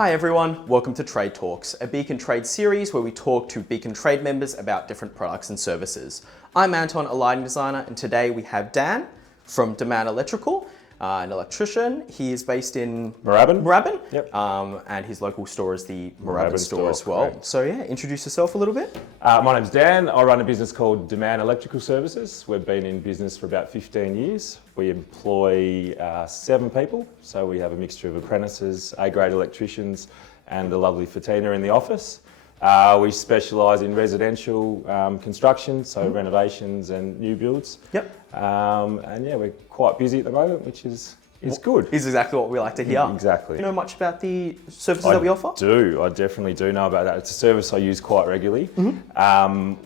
Hi everyone, welcome to Trade Talks, a Beacon Trade series where we talk to Beacon Trade members about different products and services. I'm Anton, a lighting designer, and today we have Dan from Demann Electrical, an electrician. He is based in Moorabbin. Yep. And his local store is the Moorabbin store as well. Correct. So yeah, introduce yourself a little bit. My name's Dan. I run a business called Demann Electrical Services. We've been in business for about 15 years. We employ 7 people, so we have a mixture of apprentices, A-grade electricians, and the lovely Fatina in the office. We specialise in residential construction, so renovations and new builds. Yep. And yeah, we're quite busy at the moment, which is good. Is exactly what we like to hear. Exactly. Do you know much about the services that we offer? I definitely do know about that. It's a service I use quite regularly.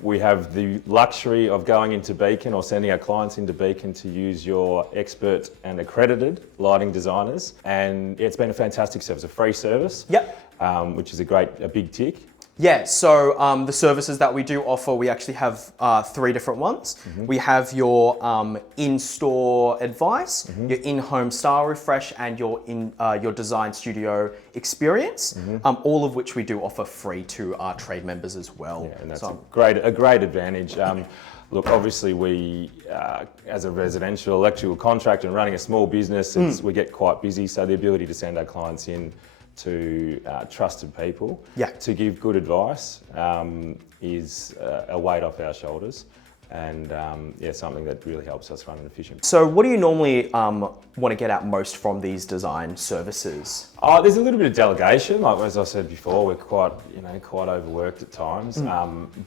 We have the luxury of going into Beacon or sending our clients into Beacon to use your expert and accredited lighting designers. And it's been a fantastic service, a free service. Yep. Which is a big tick. Yeah, so the services that we do offer, we actually have 3 different ones. We have your in-store advice, your in-home style refresh, and your design studio experience, all of which we do offer free to our trade members as well. Yeah, and that's a great advantage. Look, obviously we, as a residential electrical contractor and running a small business, we get quite busy, so the ability to send our clients in to trusted people to give good advice is a weight off our shoulders, and something that really helps us run an efficient. So what do you normally want to get out most from these design services? There's a little bit of delegation, like as I said before, we're quite overworked at times,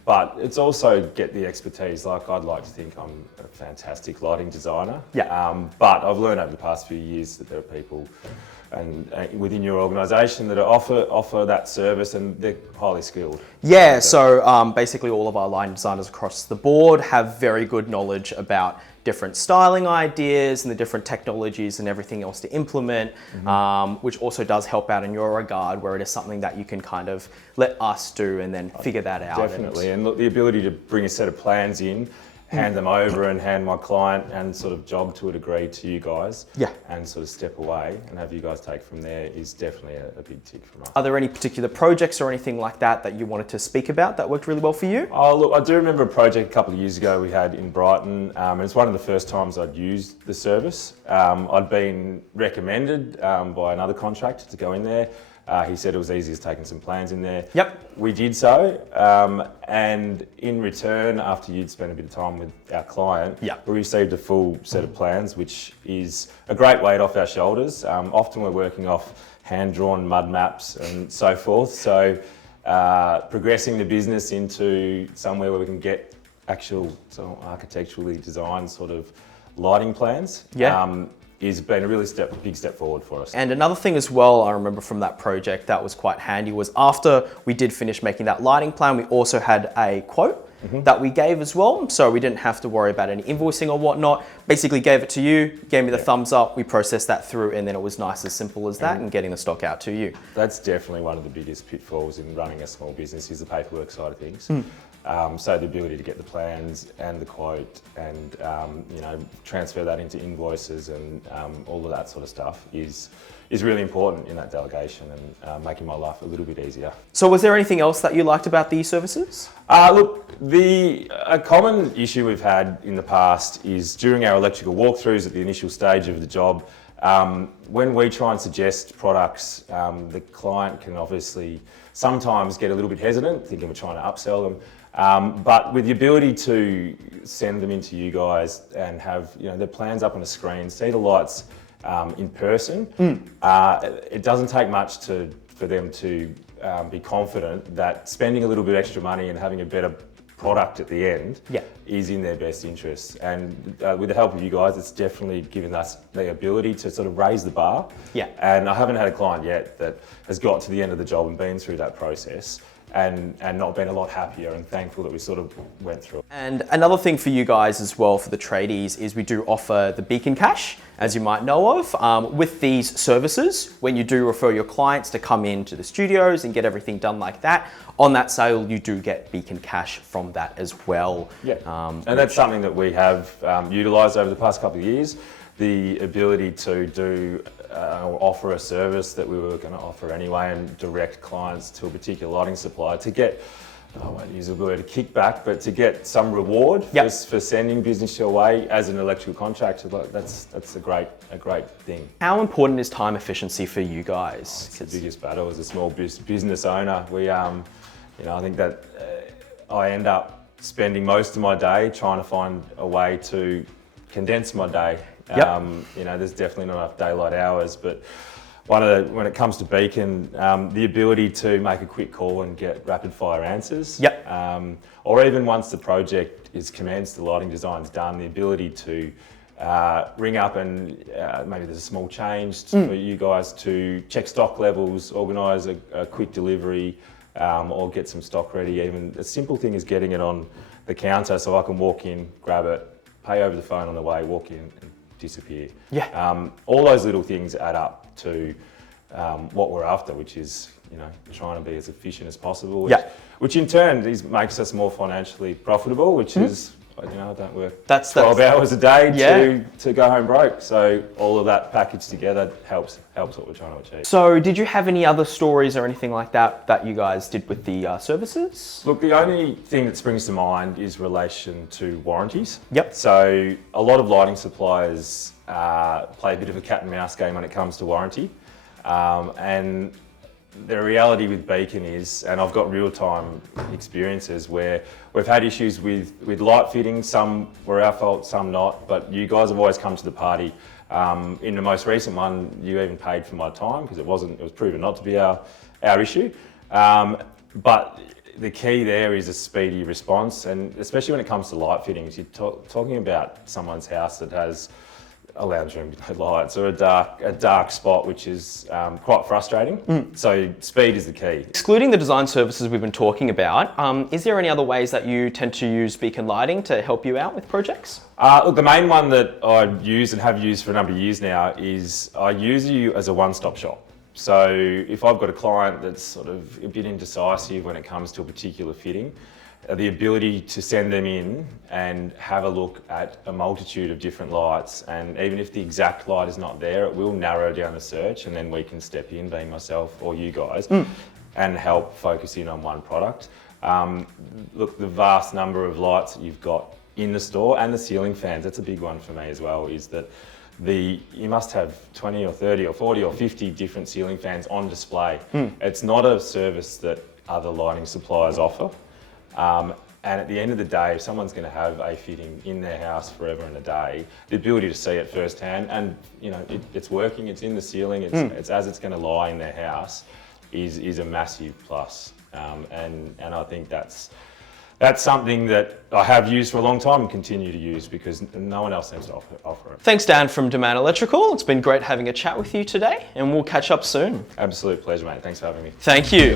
but it's also get the expertise. Like, I'd like to think I'm a fantastic lighting designer, but I've learned over the past few years that there are people and within your organisation that offer that service, and they're highly skilled. Yeah, so basically all of our lighting designers across the board have very good knowledge about different styling ideas and the different technologies and everything else to implement, which also does help out in your regard, where it is something that you can kind of let us do and then figure that out. Definitely, and look, the ability to bring a set of plans in, hand them over and hand my client and sort of jog to a degree to you guys, and sort of step away and have you guys take from there is definitely a big tick from us. Are there any particular projects or anything like that you wanted to speak about that worked really well for you? Oh, look, I do remember a project a couple of years ago we had in Brighton, and it's one of the first times I'd used the service. I'd been recommended by another contractor to go in there. He said it was easy as taking some plans in there. Yep. We did so, and in return, after you'd spent a bit of time with our client, we received a full set of plans, which is a great weight off our shoulders. Often we're working off hand-drawn mud maps and so forth, so progressing the business into somewhere where we can get actual architecturally designed sort of lighting plans. Has been a really big step forward for us. And another thing as well, I remember from that project that was quite handy, was after we did finish making that lighting plan, we also had a quote that we gave as well. So we didn't have to worry about any invoicing or whatnot. Basically gave it to you, gave me the thumbs up, we processed that through, and then it was nice as simple as that and getting the stock out to you. That's definitely one of the biggest pitfalls in running a small business, is the paperwork side of things. So the ability to get the plans and the quote and transfer that into invoices and all of that sort of stuff is really important in that delegation and making my life a little bit easier. So was there anything else that you liked about these services? Look, a common issue we've had in the past is during our electrical walkthroughs at the initial stage of the job, when we try and suggest products, the client can obviously sometimes get a little bit hesitant, thinking we're trying to upsell them. But with the ability to send them into you guys and have their plans up on a screen, see the lights in person, it doesn't take much for them to be confident that spending a little bit extra money and having a better product at the end is in their best interests. And with the help of you guys, it's definitely given us the ability to sort of raise the bar. And I haven't had a client yet that has got to the end of the job and been through that process and not been a lot happier and thankful that we sort of went through it. And another thing for you guys as well, for the tradies, is we do offer the Beacon Cash, as you might know of. With these services, when you do refer your clients to come into the studios and get everything done like that, on that sale you do get Beacon Cash from that as well. And that's something that we have utilised over the past couple of years. the ability to do or offer a service that we were going to offer anyway and direct clients to a particular lighting supplier to get, I won't use the word kickback, but to get some reward for sending business your way as an electrical contractor. That's a great thing. How important is time efficiency for you guys? It's the biggest battle as a small business owner. We, I think that I end up spending most of my day trying to find a way to condense my day. There's definitely not enough daylight hours, but when it comes to Beacon, the ability to make a quick call and get rapid fire answers, or even once the project is commenced, the lighting design's done, the ability to ring up and maybe there's a small change for you guys to check stock levels, organise a quick delivery, or get some stock ready. Even a simple thing is getting it on the counter so I can walk in, grab it, pay over the phone on the way, walk in and disappear. All those little things add up to what we're after, which is trying to be as efficient as possible, which in turn makes us more financially profitable, which is, I don't work 12 hours a day to go home broke. So all of that packaged together helps what we're trying to achieve. So did you have any other stories or anything like that you guys did with the services? Look, the only thing that springs to mind is relation to warranties. So a lot of lighting suppliers play a bit of a cat and mouse game when it comes to warranty. And the reality with Beacon is, and I've got real-time experiences where we've had issues with light fitting. Some were our fault, some not, but you guys have always come to the party. In the most recent one, you even paid for my time because it was proven not to be our issue. But the key there is a speedy response, and especially when it comes to light fittings, you're talking about someone's house that has a lounge room with no lights or a dark spot, which is quite frustrating. So speed is the key. Excluding the design services we've been talking about, is there any other ways that you tend to use Beacon Lighting to help you out with projects? Look, the main one that I use and have used for a number of years now is I use you as a one-stop shop. So if I've got a client that's sort of a bit indecisive when it comes to a particular fitting, the ability to send them in and have a look at a multitude of different lights, and even if the exact light is not there, it will narrow down the search, and then we can step in, being myself or you guys, and help focus in on one product. Look, the vast number of lights that you've got in the store and the ceiling fans, that's a big one for me as well, is that you must have 20 or 30 or 40 or 50 different ceiling fans on display. It's not a service that other lighting suppliers offer. And at the end of the day, if someone's going to have a fitting in their house forever and a day, the ability to see it firsthand and it's working, it's in the ceiling, it's as it's going to lie in their house is a massive plus. And I think that's something that I have used for a long time and continue to use because no one else seems to offer it. Thanks, Dan from Demann Electrical. It's been great having a chat with you today, and we'll catch up soon. Absolute pleasure, mate. Thanks for having me. Thank you.